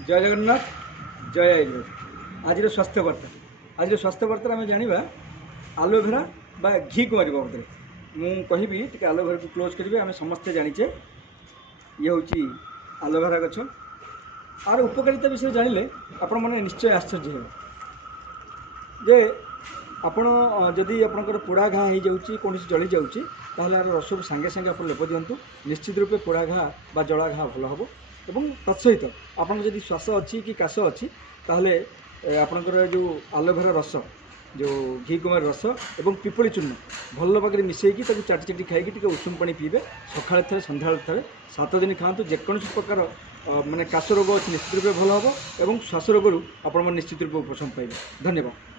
जय जगन्नाथ जय आयुर्वेद। आज स्वास्थ्य वार्ता आम जाना आलोभेरा बा घी कुमारी बाबद मुझे टी आलोभेरा को क्लोज करेंगे। आम समस्ते जाचे ये हूँ आलोभेरा गछ आर उपकारिता विषय जानिले आपण मैंने निश्चय आश्चर्य हो जे आपण जदि आपंकर पोड़ा घा हो जाऊँगी कौन जली जाऊँगी तार रस को सांगे सांगे आप लेप दिंतु निश्चित रूपे पोड़ा घा बा जला घा भल हम और तत्सहित आपन जदि श्वास अच्छी कि काश अच्छी ताहले आपणकर जो आलोभेरा रस जो घी कुमार रस और पिपली चूर्ण भल भाग मिसेकी चाटी चाटी खाई उषुम पानी पीबे सकाଳେ थे सन्ध्या थे 7 दिन खातु जेकोसी प्रकार माने काश रोग अच्छी निश्चित रूपे भल हम और श्वास रोग आप निश्चित रूपे उपशम पाइबे। धन्यवाद।